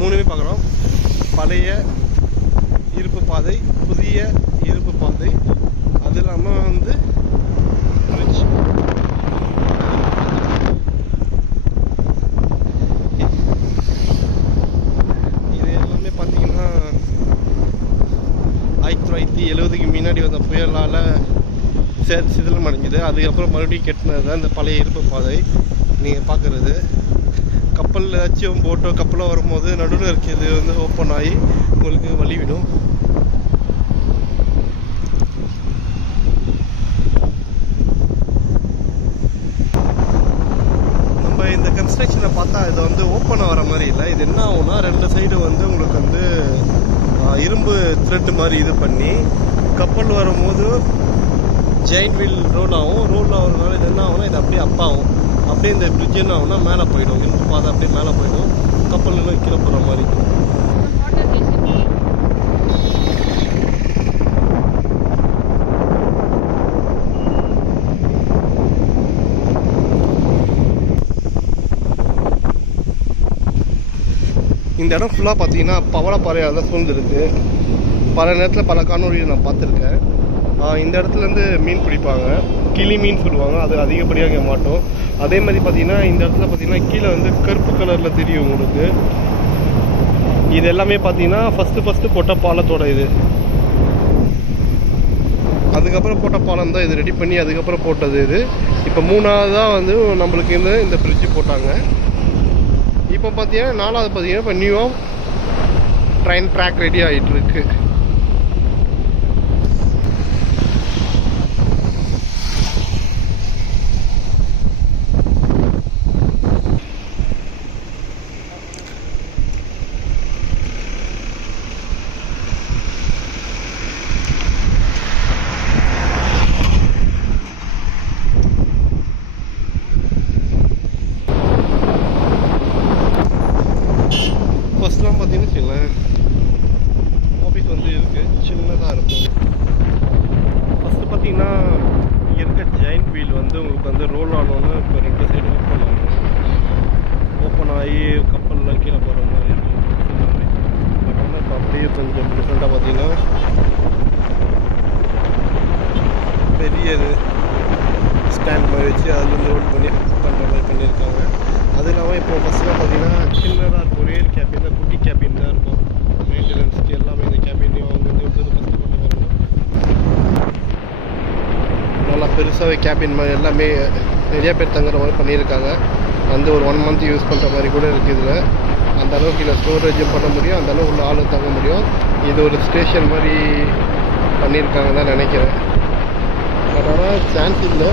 மூணுமே பார்க்குறோம். பழைய இருப்பு பாதை, புதிய இருப்பு பாதை, அது இல்லாமல் வந்து பிரிட்ஜ். இது எல்லாமே பார்த்தீங்கன்னா 1970க்கு முன்னாடி வந்த புயலால் சிதிலம் அடைஞ்சுது. அதுக்கப்புறம் மறுபடியும் கெட்டினது தான் இந்த பழைய இருப்பு பாதை. நீங்கள் பார்க்குறது கப்பல் ஏதாச்சும் போட்டோ கப்பலாக வரும்போது நடுவில் இருக்கிறது வந்து ஓப்பன் ஆகி உங்களுக்கு வழிவிடும். நம்ம இந்த கன்ஸ்ட்ரக்ஷனை பார்த்தா இது வந்து ஓப்பன் ஆகிற மாதிரி இல்லை. இது என்ன ஆகும்னா, ரெண்டு சைடு வந்து உங்களுக்கு வந்து இரும்பு த்ரெட் மாதிரி இது பண்ணி கப்பல் வரும்போது ஜெயின்ட் வீல் ரோல் ஆகும். ரோல் ஆகிறதுனால இது என்ன ஆகும்னா, இது அப்படியே அப்பாகும். அப்படியே இந்த பிரிட்ஜ் என்ன ஆகும்னா மேலே போயிடும். இரும்பு பாதை அப்படியே மேலே போயிடும். கப்பல் எல்லாம் கீழே போகிற மாதிரி. இந்த இடம் ஃபுல்லாக பார்த்தீங்கன்னா பவளப்பாறையாக தான் சூழ்ந்துருக்கு. பல நேரத்தில் பல காணொலியை நான் பார்த்துருக்கேன். இந்த இடத்துலேருந்து மீன் பிடிப்பாங்க. கிளி மீன் சொல்லுவாங்க. அது அதிகப்படியாக இங்கே மாட்டோம். அதே மாதிரி பார்த்தீங்கன்னா இந்த இடத்துல பார்த்தீங்கன்னா கீழே வந்து கருப்பு கலரில் தெரியும் உங்களுக்கு. இது எல்லாமே பார்த்தீங்கன்னா ஃபஸ்ட்டு போட்ட பாலத்தோட இது. அதுக்கப்புறம் போட்ட பாலம் தான் இது ரெடி பண்ணி அதுக்கப்புறம் போட்டது இது. இப்போ 3ஆவதாக வந்து நம்மளுக்கு இந்த பிரிட்ஜு போட்டாங்க. இப்போ பார்த்தீங்கன்னா 4ஆவது பார்த்தீங்கன்னா இப்போ நியூவாக ட்ரெயின் ட்ராக் ரெடி ஆகிட்டு இருக்கு. ஃபர்ஸ்ட்லாம் பார்த்தீங்கன்னு வச்சுங்களேன், ஆஃபீஸ் வந்து இருக்குது, சின்னதாக இருக்கும். ஃபஸ்ட்டு பார்த்தீங்கன்னா இங்கே இருக்க ஜெயின்ட் வீல் வந்து உங்களுக்கு வந்து ரோல் ஆனோன்னு இப்போ ரெண்டு சைடு ஓப்பன் ஆகி கப்பலில் கீழே போகிற மாதிரி இருக்கும். பட் ஆனால் இப்போ அப்படியே கொஞ்சம் டிஃப்ரெண்ட்டாக பார்த்தீங்கன்னா பெரிய ஸ்டாண்ட் மாதிரி வச்சு அதுலேருந்து ரோல் பண்ணி பண்ணுற மாதிரி பண்ணியிருக்காங்க. அது இல்லாமல் இப்போ ஃபஸ்ட்லாம் பார்த்தீங்கன்னா சின்னதாக இருக்கும். ஒரே கேபின் தான், குட்டி கேபின் தான் இருக்கும். மெயின்டெனன்ஸ்க்கு எல்லாமே இந்த கேபின்லையும் அவங்க வந்து ஃபஸ்ட்டு பண்ணி வரணும். நல்லா பெருசாகவே கேபின் மாதிரி எல்லாமே நிறையா பேர் தங்குற மாதிரி பண்ணியிருக்காங்க. வந்து ஒரு 1 month யூஸ் பண்ணுற மாதிரி கூட இருக்குது. இதில் அந்த அளவுக்கு இல்லை ஸ்டோரேஜும் பண்ண முடியும், அந்த அளவுக்கு உள்ள ஆளும் தங்க முடியும். இது ஒரு ஸ்டேஷன் மாதிரி பண்ணியிருக்காங்க தான் நினைக்கிறேன். பட் ஆனால் சான்ஸ் இல்லை.